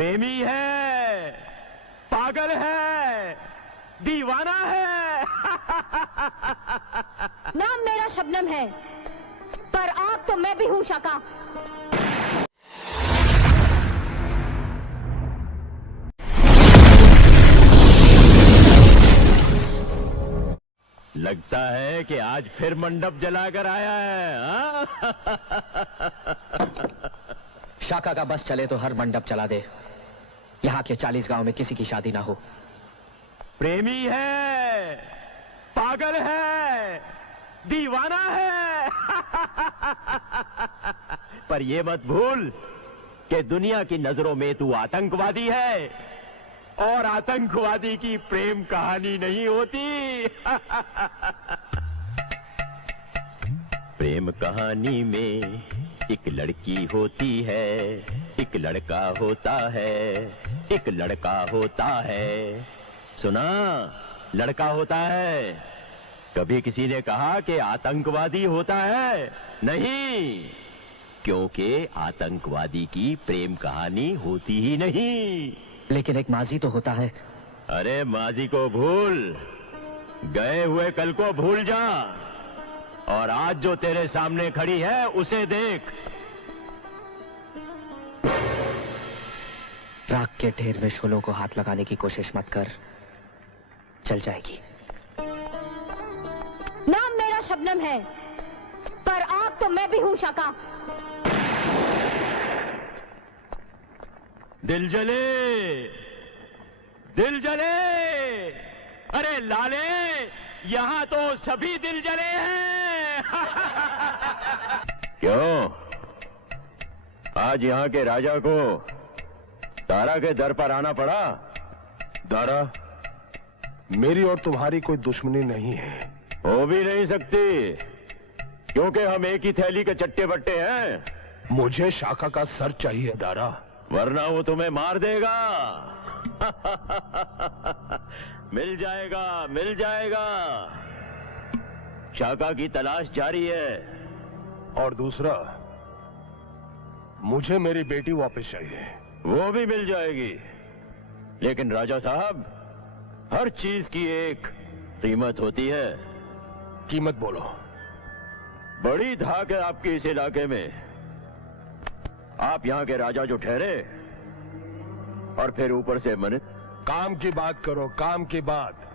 प्रेमी है, पागल है, दीवाना है। नाम मेरा शबनम है, पर आग तो मैं भी हूं शाका। लगता है कि आज फिर मंडप जलाकर आया है, हाँ? शाका का बस चले तो हर मंडप चला दे। यहाँ के 40 गांव में किसी की शादी ना हो। प्रेमी है, पागल है, दीवाना है। पर ये मत भूल कि दुनिया की नजरों में तू आतंकवादी है, और आतंकवादी की प्रेम कहानी नहीं होती। प्रेम कहानी में एक लड़की होती है, एक लड़का होता है, एक लड़का होता है। सुना, लड़का होता है। कभी किसी ने कहा कि आतंकवादी होता है? नहीं, क्योंकि आतंकवादी की प्रेम कहानी होती ही नहीं। लेकिन एक माजी तो होता है। अरे माजी को भूल, गए हुए कल को भूल जा, और आज जो तेरे सामने खड़ी है उसे देख। राख के ढेर में शोलों को हाथ लगाने की कोशिश मत कर, चल जाएगी। नाम मेरा शबनम है, पर आग तो मैं भी हूं शाका। दिल जले, दिल जले, अरे लाले, यहां तो सभी दिल जले हैं। क्यों, आज यहां के राजा को तारा के दर पर आना पड़ा? दारा, मेरी और तुम्हारी कोई दुश्मनी नहीं है। हो भी नहीं सकती, क्योंकि हम एक ही थैली के चट्टे बट्टे हैं। मुझे शाका का सर चाहिए दारा, वरना वो तुम्हें मार देगा। मिल जाएगा, मिल जाएगा। शाका की तलाश जारी है। और दूसरा, मुझे मेरी बेटी वापस चाहिए। वो भी मिल जाएगी, लेकिन राजा साहब, हर चीज की एक कीमत होती है। कीमत बोलो। बड़ी धाक है आपके इस इलाके में। आप यहाँ के राजा जो ठहरे, और फिर ऊपर से मनित। काम की बात करो, काम की बात।